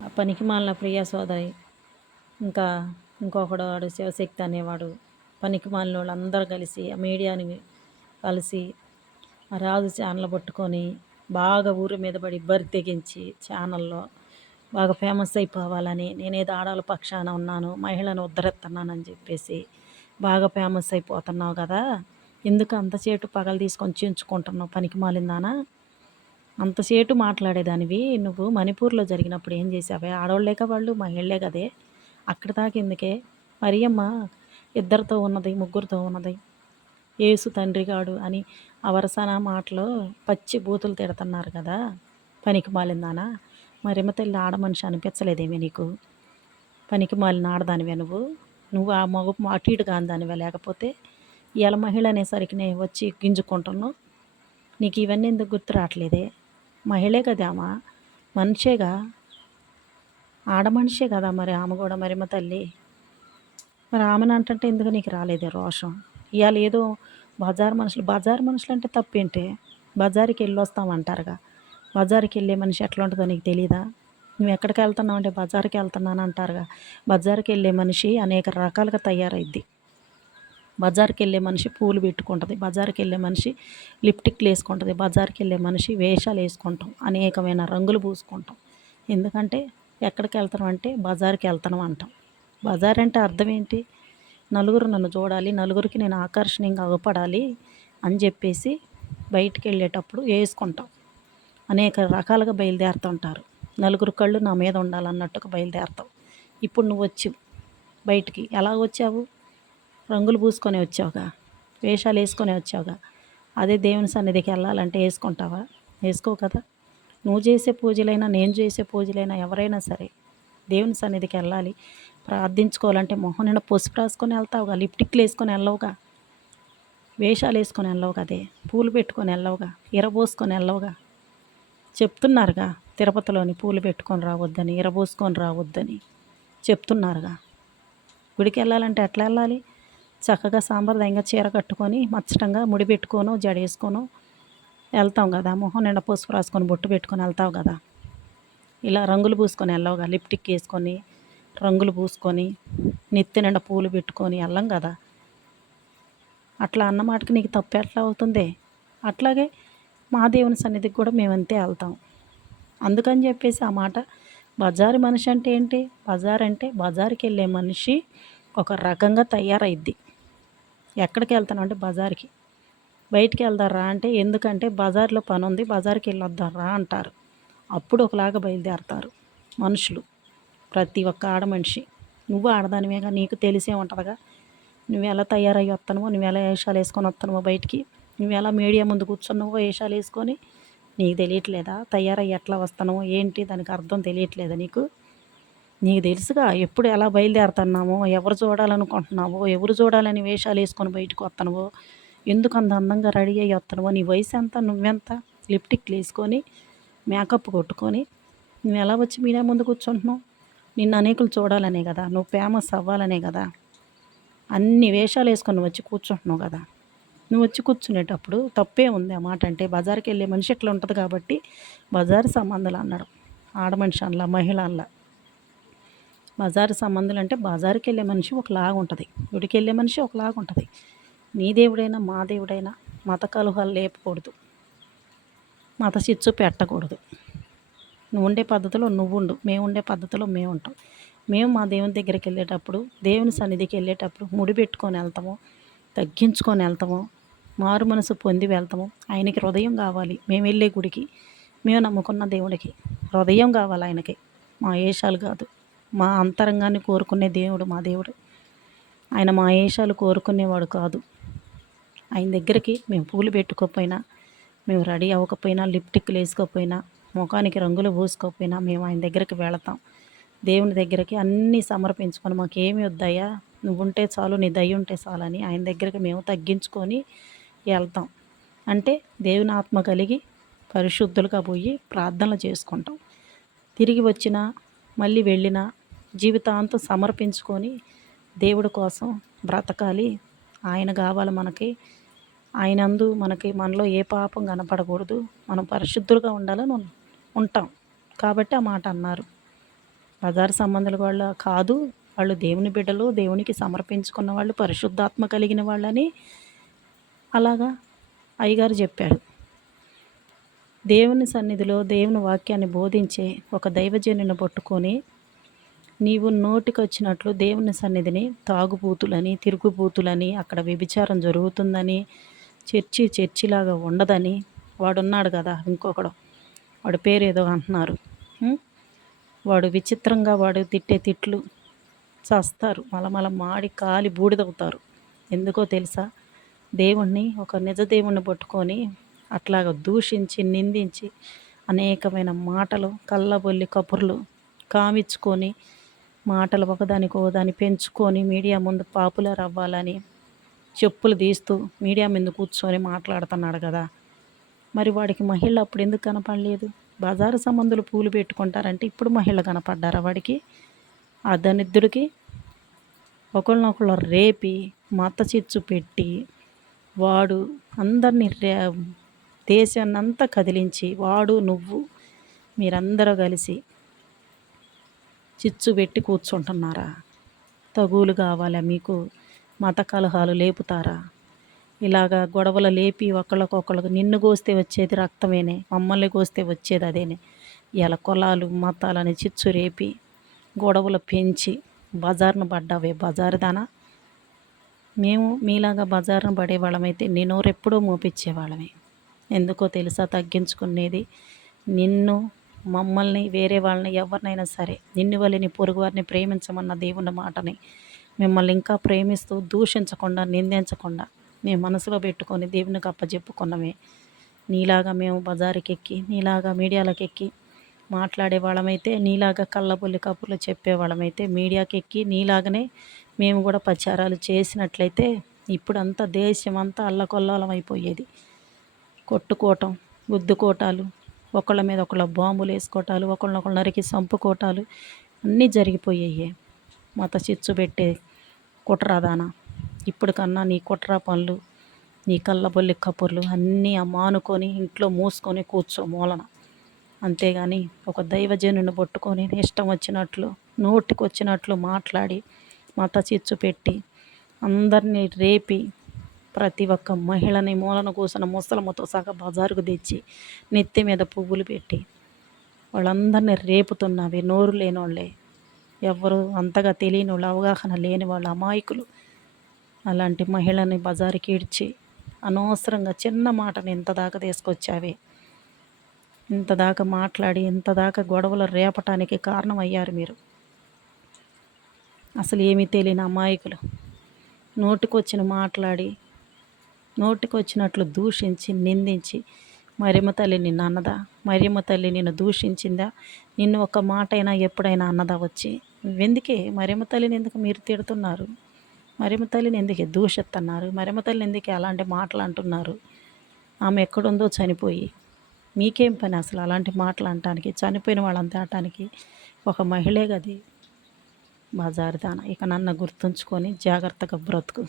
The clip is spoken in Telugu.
ఆ పనికిమాలిన ప్రియ సోదరి, ఇంకా ఇంకొకడు వాడు శివశక్తి అనేవాడు, పనికిమాలిన వాళ్ళందరూ కలిసి ఆ మీడియాని కలిసి ఆ రాజు ఛానల్ పట్టుకొని బాగా ఊరి మీద పడి బరి తెగించి ఛానల్లో బాగా ఫేమస్ అయిపోవాలని, నేనేదో ఆడవాళ్ళ పక్షాన ఉన్నాను, మహిళను ఉద్ధరిస్తున్నానని చెప్పేసి బాగా ఫేమస్ అయిపోతున్నావు కదా, ఎందుకు అంత చేటు పగలు తీసుకొని చించుకుంటున్నావు పనికిమాలిందానా? అంతసేటు మాట్లాడేదానివి నువ్వు మణిపూర్లో జరిగినప్పుడు ఏం చేసావే? ఆడవాళ్ళేగా వాళ్ళు, మహిళలే కదే. అక్కడ దాకా ఎందుకే? మరియమ్మ ఇద్దరితో ఉన్నది, ముగ్గురితో ఉన్నది, యేసు తండ్రిగాడు అని ఆ వరసన మాటలో పచ్చి బూతులు తిడుతున్నారు కదా, పనికి మాలిందానా? మరియమ్మ తల్లి ఆడ మనిషి అనిపించలేదేమి నీకు? పనికి మాలిన ఆడదానివే నువ్వు? నువ్వు ఆ మగ అటు ఇటు కాని దానివే? లేకపోతే ఇవాళ మహిళ అనేసరికి వచ్చి గింజుకుంటున్నావు. నీకు ఇవన్నీ ఎందుకు గుర్తు రావట్లేదే? మహిళే కదా ఆమె, మనిషేగా, ఆడమనిషే కదా మరి ఆమె కూడా. మరి మా తల్లి, మరి ఆమెను అంటే ఎందుకు నీకు రాలేదే రోషం? ఇవాళ ఏదో బజారు మనుషులు అంటే తప్పేంటే? బజారుకి వెళ్ళి వస్తామంటారుగా, బజారుకి వెళ్ళే మనిషి ఎట్లా ఉంటుందో నీకు తెలీదా? నువ్వు ఎక్కడికి వెళ్తున్నావు అంటే బజారుకి వెళ్తున్నాను అంటారుగా. బజారుకి వెళ్ళే మనిషి అనేక రకాలుగా తయారైద్ది. బజార్కి వెళ్ళే మనిషి పూలు పెట్టుకుంటుంది, బజార్కి వెళ్ళే మనిషి లిప్టిక్లు వేసుకుంటుంది, బజార్కి వెళ్ళే మనిషి వేషాలు వేసుకుంటాం, అనేకమైన రంగులు పూసుకుంటాం. ఎందుకంటే ఎక్కడికి వెళ్తాం అంటే బజార్కి వెళ్తాం అంటాం. బజార్ అంటే అర్థం ఏంటి? నలుగురు నన్ను చూడాలి, నలుగురికి నేను ఆకర్షణీయంగా అగపడాలి అని చెప్పేసి బయటికి వెళ్ళేటప్పుడు వేసుకుంటాం. అనేక రకాలుగా బయలుదేరుతుంటారు. నలుగురు కళ్ళు నా మీద ఉండాలన్నట్టుగా బయలుదేరుతావు. ఇప్పుడు నువ్వు వచ్చావు బయటికి, ఎలా వచ్చావు? రంగులు పూసుకొని వచ్చావుగా, వేషాలు వేసుకొని వచ్చావుగా. అదే దేవుని సన్నిధికి వెళ్ళాలంటే వేసుకుంటావా? వేసుకోవు కదా. నువ్వు చేసే పూజలైనా, నేను చేసే పూజలైనా, ఎవరైనా సరే దేవుని సన్నిధికి వెళ్ళాలి, ప్రార్థించుకోవాలంటే మొహం నిండా పసుపు రాసుకొని వెళ్తావుగా, లిప్టిక్లు వేసుకొని వెళ్ళవుగా, వేషాలు వేసుకొని వెళ్ళవు కదే, పూలు పెట్టుకొని వెళ్ళవుగా, ఇరబోసుకొని వెళ్ళవుగా. చెప్తున్నారుగా తిరుపతిలోని పూలు పెట్టుకొని రావద్దని, ఇరబోసుకొని రావద్దని చెప్తున్నారుగా. గుడికి వెళ్ళాలంటే ఎట్లా వెళ్ళాలి? చక్కగా సాంప్రదాయంగా చీర కట్టుకొని మచ్చటంగా ముడి పెట్టుకోను, జడేసుకోను వెళ్తాం కదా. మొహం నిండా పసుపు రాసుకొని బొట్టు పెట్టుకొని వెళ్తావు కదా. ఇలా రంగులు పూసుకొని వెళ్ళవుగా, లిప్టిక్ వేసుకొని రంగులు పూసుకొని నెత్తి నిండా పూలు పెట్టుకొని వెళ్ళం కదా. అట్లా అన్నమాటకి నీకు తప్పు ఎట్లా అవుతుంది? అట్లాగే మా దేవుని సన్నిధికి కూడా మేమంతే వెళ్తాం. అందుకని చెప్పేసి ఆ మాట. బజారు మనిషి అంటే ఏంటి? బజార్ అంటే బజారుకి వెళ్ళే మనిషి ఒక రకంగా తయారైద్ది. ఎక్కడికి వెళ్తాను అంటే బజార్కి. బయటికి వెళ్దారా అంటే ఎందుకంటే బజార్లో పని ఉంది, బజార్కి వెళ్ళొద్దారా అంటారు. అప్పుడు ఒకలాగా బయలుదేరతారు మనుషులు, ప్రతి ఒక్క ఆడ మనిషి. నువ్వు ఆడదానివేగా, నీకు తెలిసే ఉంటుందిగా. నువ్వు ఎలా తయారయ్యి వస్తున్నావో, నువ్వు ఎలా వేషాలు వేసుకొని వస్తున్నావో బయటికి, నువ్వు ఎలా మీడియా ముందు కూర్చున్నావో వేషాలు వేసుకొని, నీకు తెలియట్లేదా? తయారయ్యి ఎట్లా వస్తున్నావో ఏంటి, దానికి అర్థం తెలియట్లేదా నీకు? నీకు తెలుసుగా ఎప్పుడు ఎలా బయలుదేరుతున్నామో, ఎవరు చూడాలనుకుంటున్నావో, ఎవరు చూడాలని వేషాలు వేసుకొని బయటకు వస్తున్నావో, ఎందుకు అంత అందంగా రెడీ అయ్యి వస్తున్నావో, నీ వయసు ఎంత, నువ్వెంత, లిప్టిక్లు వేసుకొని మేకప్ కొట్టుకొని నువ్వు ఎలా వచ్చి మీడియా ముందు కూర్చుంటున్నావు? నిన్ను అనేకులు చూడాలనే కదా, నువ్వు ఫేమస్ అవ్వాలనే కదా అన్ని వేషాలు వేసుకొని నువ్వు వచ్చి కూర్చుంటున్నావు కదా. నువ్వు వచ్చి కూర్చునేటప్పుడు తప్పే ఉంది ఆ మాట అంటే. బజార్కి వెళ్ళే మనిషి ఇట్లా ఉంటుంది కాబట్టి బజారు సంబంధాలు అన్నాడు, ఆడ మనిషి అనలా, మహిళ అనలా. బజారు సంబంధాలు అంటే బజారుకి వెళ్ళే మనిషి ఒకలాగా ఉంటుంది, గుడికి వెళ్ళే మనిషి ఒకలాగా ఉంటుంది. నీ దేవుడైనా మా దేవుడైనా మత కలహాలు లేపకూడదు, మత చిచ్చు పెట్టకూడదు. నువ్వు ఉండే పద్ధతిలో నువ్వు ఉండు, మేము ఉండే పద్ధతిలో మేము ఉంటాం. మేము మా దేవుని దగ్గరికి వెళ్ళేటప్పుడు, దేవుని సన్నిధికి వెళ్ళేటప్పుడు ముడి పెట్టుకొని వెళ్తాము, తగ్గించుకొని వెళ్తాము, మారు మనసు పొంది వెళ్తాము. ఆయనకి హృదయం కావాలి. మేము వెళ్ళే గుడికి, మేము నమ్ముకున్న దేవుడికి హృదయం కావాలి ఆయనకి, మా వేషాలు కాదు. మా అంతరంగాన్ని కోరుకునే దేవుడు మా దేవుడు. ఆయన మా వేషాలు కోరుకునేవాడు కాదు. ఆయన దగ్గరికి మేము పూలు పెట్టుకోకపోయినా, మేము రెడీ అవ్వకపోయినా, లిప్టిక్లు వేసుకోకపోయినా, ముఖానికి రంగులు పూసుకోకపోయినా మేము ఆయన దగ్గరికి వెళతాం. దేవుని దగ్గరికి అన్నీ సమర్పించుకొని, మాకేమి వద్దయ్యా, నువ్వు ఉంటే చాలు, నీ దయ ఉంటే చాలని ఆయన దగ్గరికి మేము తగ్గించుకొని వెళ్తాం. అంటే దేవుని ఆత్మ కలిగి పరిశుద్ధులుగా పోయి ప్రార్థనలు చేసుకుంటాం. తిరిగి వచ్చినా, మళ్ళీ వెళ్ళినా జీవితాంతం సమర్పించుకొని దేవుడి కోసం బ్రతకాలి. ఆయన కావాలి మనకి. ఆయనందు మనలో ఏ పాపం కనపడకూడదు, మనం పరిశుద్ధులుగా ఉండాలని ఉంటాం. కాబట్టి ఆ మాట అన్నారు. బజారు సంబంధుల వాళ్ళ కాదు. వాళ్ళు దేవుని బిడ్డలు, దేవునికి సమర్పించుకున్న వాళ్ళు, పరిశుద్ధాత్మ కలిగిన వాళ్ళని అలాగా అయ్యగారు చెప్పాడు. దేవుని సన్నిధిలో దేవుని వాక్యాన్ని బోధించే ఒక దైవజనుని పట్టుకొని నీవు నోటికొచ్చినట్లు దేవుని సన్నిధిని తాగుబోతులని, తిరుగుబోతులని, అక్కడ వ్యభిచారం జరుగుతుందని, చర్చిలాగా ఉండదని, వాడున్నాడు కదా ఇంకొకడు, వాడి పేరేదో అంటున్నారు. వాడు విచిత్రంగా వాడు తిట్టే తిట్లు చస్తారు, మలమల మాడి కాలి బూడిదవుతారు. ఎందుకో తెలుసా? దేవుణ్ణి, ఒక నిజ దేవుణ్ణి పట్టుకొని అట్లాగా దూషించి, నిందించి, అనేకమైన మాటలు, కళ్ళబొల్లి కబుర్లు కామిచ్చుకొని, మాటలు ఒకదాని పెంచుకొని మీడియా ముందు పాపులర్ అవ్వాలని చెప్పులు తీస్తూ మీడియా మీద కూర్చొని మాట్లాడుతున్నాడు కదా. మరి వాడికి మహిళ అప్పుడు ఎందుకు కనపడలేదు? బజారు సంబంధులు పూలు పెట్టుకుంటారంటే ఇప్పుడు మహిళ కనపడ్డారా వాడికి? ఆ దరిద్రుడికి ఒకళ్ళనొకళ్ళు రేపి మత చిచ్చు పెట్టి వాడు అందరినీ దేశాన్నంతా కదిలించి, వాడు నువ్వు మీరందరూ కలిసి చిచ్చు పెట్టి కూర్చుంటున్నారా? తగులు కావాలా మీకు? మత కలహాలు లేపుతారా? ఇలాగా గొడవలు లేపి ఒకళ్ళకొకళ్ళకు నిన్ను కోస్తే వచ్చేది రక్తమేనే, మమ్మల్ని కోస్తే వచ్చేది అదేనే. ఇలా కులాలు మతాలని చిచ్చు రేపి గొడవలు పెంచి బజారును పడ్డావే బజారుదానా. మేము మీలాగా బజారును పడేవాళ్ళమైతే నీ నోరెప్పుడో మోపించేవాళ్ళమే. ఎందుకో తెలుసా తగ్గించుకునేది? నిన్ను, మమ్మల్ని, వేరే వాళ్ళని, ఎవరినైనా సరే నిన్ను వల్ల నీ పొరుగు వారిని ప్రేమించమన్న దేవుని మాటని మిమ్మల్ని ఇంకా ప్రేమిస్తూ దూషించకుండా, నిందించకుండా మేము మనసులో పెట్టుకొని దేవునికి అప్పచెప్పుకున్నమే. నీలాగా మేము బజారుకి ఎక్కి, నీలాగా మీడియాలకు ఎక్కి మాట్లాడే వాళ్ళమైతే, నీలాగా కళ్ళబొల్లి కబుర్లు చెప్పేవాళ్ళమైతే మీడియాకి ఎక్కి నీలాగనే మేము కూడా ప్రచారాలు చేసినట్లయితే ఇప్పుడంతా దేశం అంతా అల్లకొల్లోలం అయిపోయేది. కొట్టుకోవటం, గుద్దుకోటాలు, ఒకళ్ళ మీద ఒకళ్ళ బాంబులు వేసుకోవటాలు, ఒకళ్ళనొకళ్ళు నరికి చంపుకోటాలు అన్నీ జరిగిపోయాయి. మత చిచ్చు పెట్టే కుట్రాదానా. ఇప్పుడు కన్నా నీ కుట్రా పనులు, నీ కళ్ళబొల్లి కబుర్లు అన్నీ మానుకొని ఇంట్లో మూసుకొని కూర్చో మూలన. అంతేగాని ఒక దైవజనుని పట్టుకొని ఇష్టం వచ్చినట్లు, నోటికొచ్చినట్లు మాట్లాడి మత చిచ్చు పెట్టి అందరినీ రేపి ప్రతి ఒక్క మహిళని మూలన కూసిన ముసలమ్మతో సహా బజారుకు తెచ్చి నెత్తి మీద పువ్వులు పెట్టి వాళ్ళందరినీ రేపుతున్నవి నోరు లేనోళ్ళే. ఎవరు అంతగా తెలియని వాళ్ళు, అవగాహన లేని వాళ్ళు, అమాయకులు. అలాంటి మహిళని బజారుకి ఈడ్చి అనవసరంగా చిన్న మాటని ఇంతదాకా తీసుకొచ్చావే. ఇంతదాకా మాట్లాడి ఇంతదాకా గొడవలు రేపటానికి కారణమయ్యారు మీరు. అసలు ఏమీ తెలియని అమాయకులు. నోటికొచ్చిన మాట్లాడి, నోటికొచ్చినట్లు దూషించి, నిందించి, మరియమ్మ తల్లి నిన్ను అన్నదా? మరియమ్మ తల్లి నిన్ను దూషించిందా? నిన్ను ఒక మాట అయినా ఎప్పుడైనా అన్నదా వచ్చి? నువ్వెందుకే మరియమ్మ తల్లిని ఎందుకు మీరు తిడుతున్నారు? మరియమ్మ తల్లిని ఎందుకే దూషిస్తున్నారు? మరియమ్మ తల్లిని ఎందుకే అలాంటి మాటలు అంటున్నారు? ఆమె ఎక్కడుందో చనిపోయి. మీకేం పని అసలు అలాంటి మాటలు అనటానికి? చనిపోయిన వాళ్ళని తేటానికి ఒక మహిళే గది బజారుదాన. ఇక నన్ను గుర్తుంచుకొని జాగ్రత్తగా బ్రతుకు.